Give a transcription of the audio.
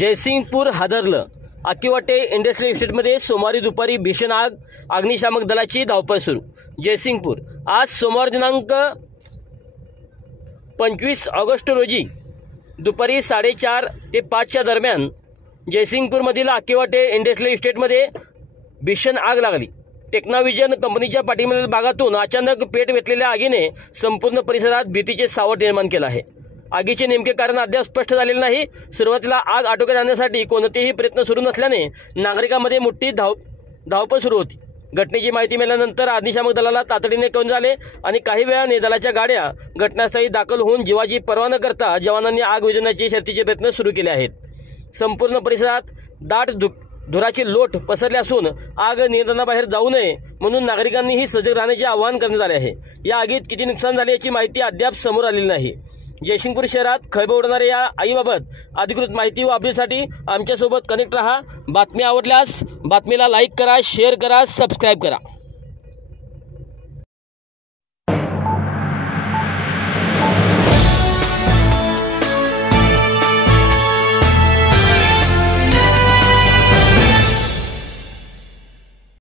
Jaysingpur हादरलं। आकिवाटे industrial इस्टेटमध्ये सोमवारी दुपारी भीषण आग, अग्निशामक दलाची धावपळ सुरू। जयसिंगपूर आज सोमवार दिनांक 25 ऑगस्ट रोजी दुपारी 4:30 ते 5च्या दरम्यान जयसिंगपूरमधील आकिवाटे इंडस्ट्रियल इस्टेटमध्ये भीषण आग लागली। टेक्नोव्हिजन कंपनीच्या पाठीमागील भागातून अचानक पेट घेतलेल्या आगीने संपूर्ण परिसरात भीतीचे सावट निर्माण केले आहे। आगीचे नेमके कारण अद्याप स्पष्ट झालेले नाही। सुरुवातीला आग आटोक्यात आणण्यासाठी कोणतेही प्रयत्न सुरू नसल्याने नागरिकांमध्ये मोठी धावपळ सुरू होती। घटनेची माहिती मिळाल्यानंतर अग्निशामक दलाला तातडीने कळवून झाले आणि काही वेळाने दलाच्या गाड्या घटनास्थळी दाखल होऊन जीवाची पर्वा न करता जवानांनी आग विझवण्याचे शर्थीचे प्रयत्न सुरू केले आहेत। संपूर्ण परिसरात दाट धुराची लोट पसरली असून आग नियंत्रणाबाहेर जाऊ नये म्हणून नागरिकांनीही सजग राहण्याचे आवाहन करण्यात आले आहे। या आगीत किती नुकसान झाले याची माहिती अद्याप समोर आलेली नाही। जयसिंगपूर शहरात खळबळ उडवणाऱ्या या आगीबाबत अधिकृत माहिती व अपडेटसाठी आमच्यासोबत कनेक्ट रहा। बातमी आवडल्यास बातमीला लाईक करा, शेअर करा, सबस्क्राईब करा।